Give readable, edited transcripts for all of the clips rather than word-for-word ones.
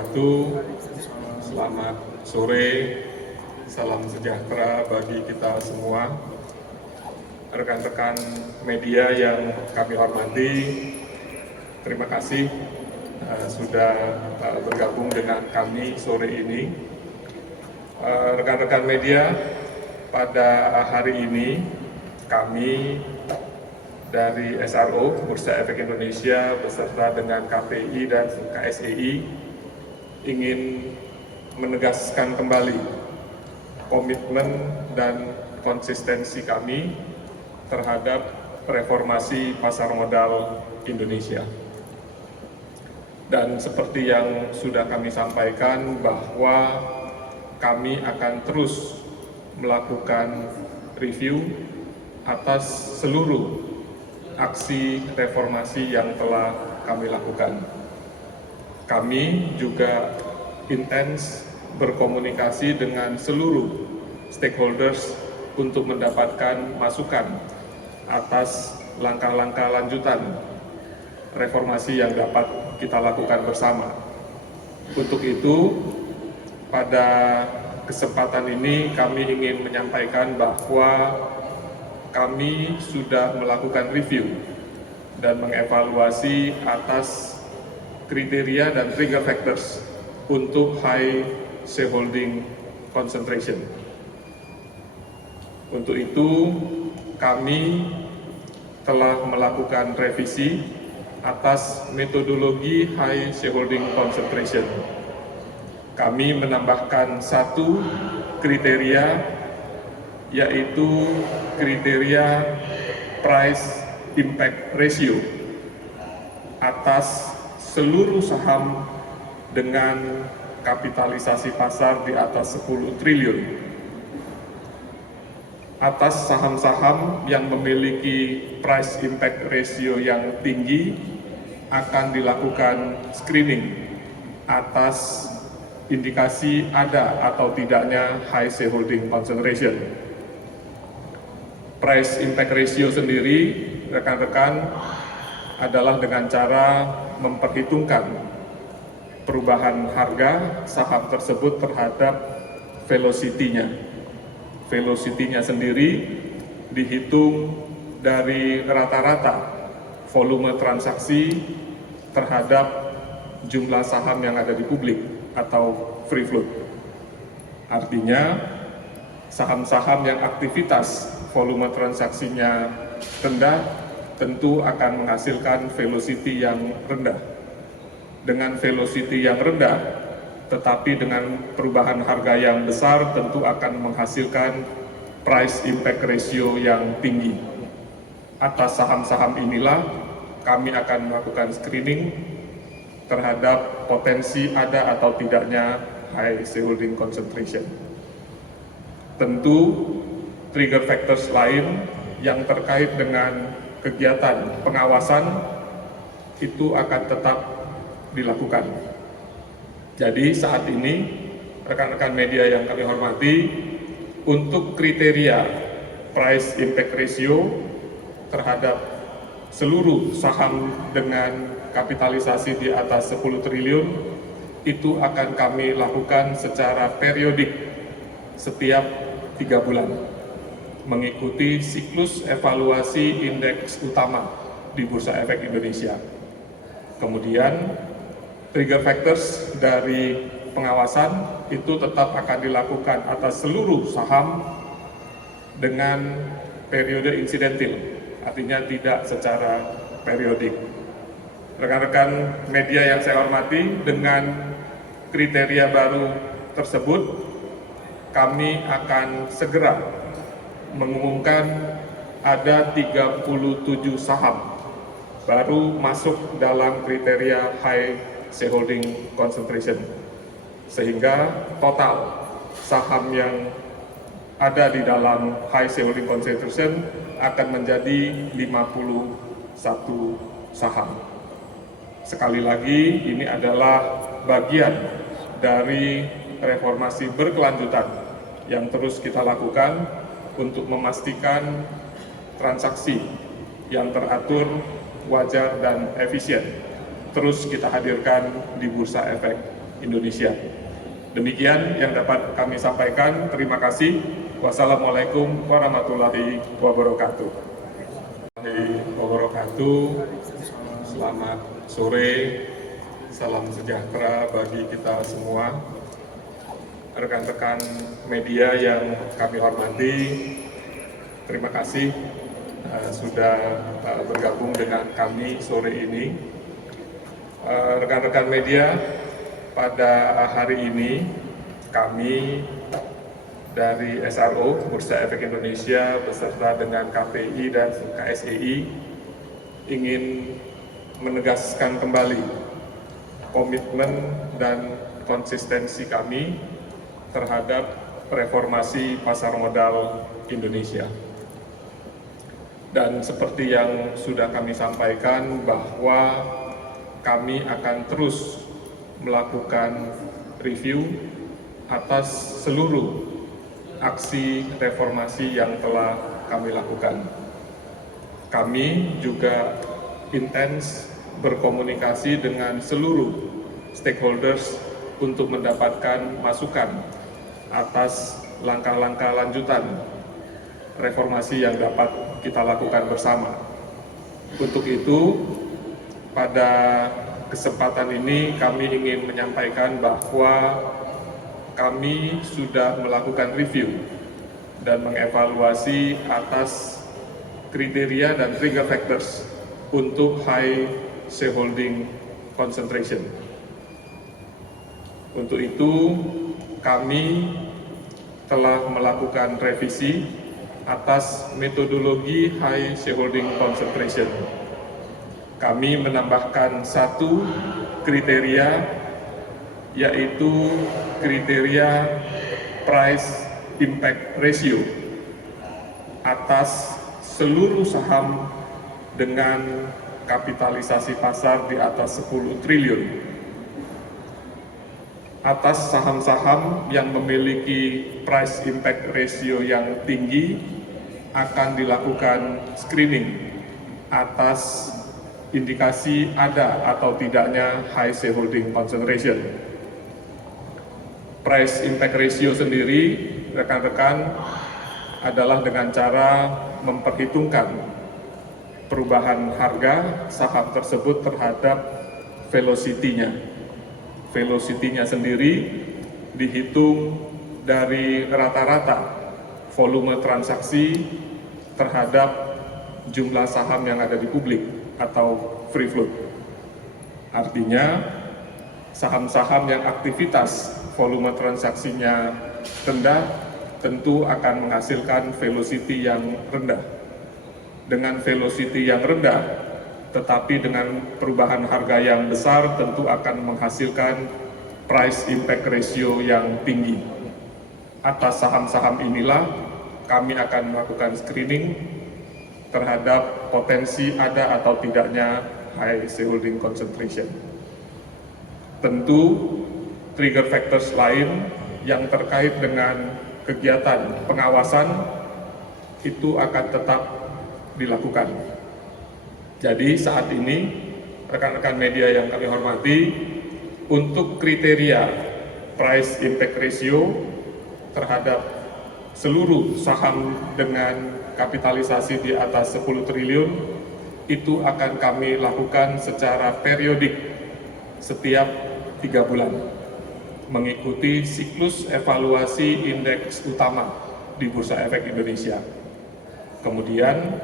wabarakatuh. Selamat sore, salam sejahtera bagi kita semua. Rekan-rekan media yang kami hormati, terima kasih sudah bergabung dengan kami sore ini. Rekan-rekan media, pada hari ini kami dari SRO, Bursa Efek Indonesia, beserta dengan KPI dan KSEI, ingin menegaskan kembali komitmen dan konsistensi kami terhadap reformasi pasar modal Indonesia. Dan seperti yang sudah kami sampaikan, bahwa kami akan terus melakukan review atas seluruh aksi reformasi yang telah kami lakukan. Kami juga intens berkomunikasi dengan seluruh stakeholders untuk mendapatkan masukan atas langkah-langkah lanjutan reformasi yang dapat kita lakukan bersama. Untuk itu, pada kesempatan ini kami ingin menyampaikan bahwa kami sudah melakukan review dan mengevaluasi atas kriteria dan trigger factors untuk high shareholding concentration. Untuk itu, kami telah melakukan revisi atas metodologi high shareholding concentration. Kami menambahkan satu kriteria, yaitu kriteria price impact ratio atas seluruh saham dengan kapitalisasi pasar di atas 10 triliun. Atas saham-saham yang memiliki price impact ratio yang tinggi akan dilakukan screening atas indikasi ada atau tidaknya high shareholding concentration. Price impact ratio sendiri, rekan-rekan, adalah dengan cara memperhitungkan perubahan harga saham tersebut terhadap velocity-nya. Velocity-nya sendiri dihitung dari rata-rata volume transaksi terhadap jumlah saham yang ada di publik atau free float. Artinya, saham-saham yang aktivitas volume transaksinya rendah tentu akan menghasilkan velocity yang rendah. Dengan velocity yang rendah, tetapi dengan perubahan harga yang besar tentu akan menghasilkan price impact ratio yang tinggi. Atas saham-saham inilah kami akan melakukan screening terhadap potensi ada atau tidaknya high shareholding concentration. Tentu trigger factors lain yang terkait dengan kegiatan pengawasan itu akan tetap dilakukan. Jadi saat ini, rekan-rekan media yang kami hormati, untuk kriteria price impact ratio terhadap seluruh saham dengan kapitalisasi di atas 10 triliun, itu akan kami lakukan secara periodik setiap 3 bulan, mengikuti siklus evaluasi indeks utama di Bursa Efek Indonesia. Kemudian, trigger factors dari pengawasan itu tetap akan dilakukan atas seluruh saham dengan periode insidentil, artinya tidak secara periodik. Rekan-rekan media yang saya hormati, dengan kriteria baru tersebut, kami akan segera mengumumkan ada 37 saham baru masuk dalam kriteria high shareholding concentration, sehingga total saham yang ada di dalam high shareholding concentration akan menjadi 51 saham. Sekali lagi, ini adalah bagian dari reformasi berkelanjutan yang terus kita lakukan untuk memastikan transaksi yang teratur, wajar, dan efisien terus kita hadirkan di Bursa Efek Indonesia. Demikian yang dapat kami sampaikan. Terima kasih. Wassalamualaikum warahmatullahi wabarakatuh. Selamat sore, salam sejahtera bagi kita semua. Rekan-rekan media yang kami hormati, terima kasih sudah bergabung dengan kami sore ini. Rekan-rekan media, pada hari ini kami dari SRO, Bursa Efek Indonesia, beserta dengan KPI dan KSEI ingin menegaskan kembali komitmen dan konsistensi kami terhadap reformasi pasar modal Indonesia. Dan seperti yang sudah kami sampaikan bahwa kami akan terus melakukan review atas seluruh aksi reformasi yang telah kami lakukan. Kami juga intens berkomunikasi dengan seluruh stakeholders untuk mendapatkan masukan atas langkah-langkah lanjutan reformasi yang dapat kita lakukan bersama. Untuk itu, pada kesempatan ini kami ingin menyampaikan bahwa kami sudah melakukan review dan mengevaluasi atas kriteria dan trigger factors untuk high shareholding concentration. Untuk itu, kami telah melakukan revisi atas metodologi high shareholding concentration. Kami menambahkan satu kriteria, yaitu kriteria price impact ratio atas seluruh saham dengan kapitalisasi pasar di atas 10 triliun. Atas saham-saham yang memiliki price impact ratio yang tinggi akan dilakukan screening atas indikasi ada atau tidaknya high shareholding concentration. Price impact ratio sendiri, rekan-rekan, adalah dengan cara memperhitungkan perubahan harga saham tersebut terhadap velocity-nya. Velocity-nya sendiri dihitung dari rata-rata volume transaksi terhadap jumlah saham yang ada di publik atau free float. Artinya, saham-saham yang aktivitas volume transaksinya rendah tentu akan menghasilkan velocity yang rendah. Dengan velocity yang rendah, tetapi dengan perubahan harga yang besar tentu akan menghasilkan price impact ratio yang tinggi. Atas saham-saham inilah kami akan melakukan screening terhadap potensi ada atau tidaknya high shareholding concentration. Tentu trigger factors lain yang terkait dengan kegiatan pengawasan itu akan tetap dilakukan. Jadi saat ini, rekan-rekan media yang kami hormati, untuk kriteria price impact ratio terhadap seluruh saham dengan kapitalisasi di atas 10 triliun, itu akan kami lakukan secara periodik setiap 3 bulan, mengikuti siklus evaluasi indeks utama di Bursa Efek Indonesia. Kemudian,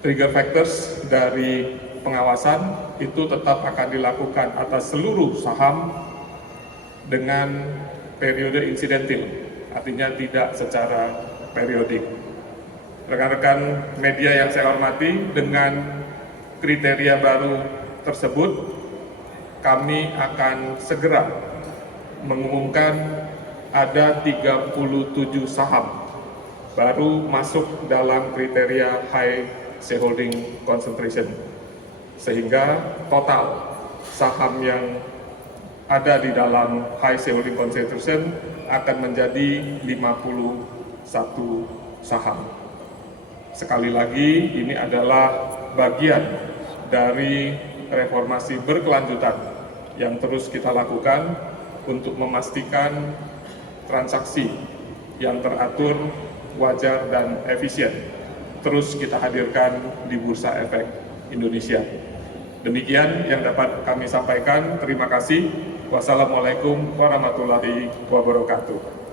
trigger factors dari pengawasan itu tetap akan dilakukan atas seluruh saham dengan periode insidentil, artinya tidak secara periodik. Rekan-rekan media yang saya hormati, dengan kriteria baru tersebut, kami akan segera mengumumkan ada 37 saham baru masuk dalam kriteria high shareholding concentration, sehingga total saham yang ada di dalam high shareholding concentration akan menjadi 51 saham. Sekali lagi, ini adalah bagian dari reformasi berkelanjutan yang terus kita lakukan untuk memastikan transaksi yang teratur, wajar, dan efisien terus kita hadirkan di Bursa Efek Indonesia. Demikian yang dapat kami sampaikan. Terima kasih. Wassalamualaikum warahmatullahi wabarakatuh.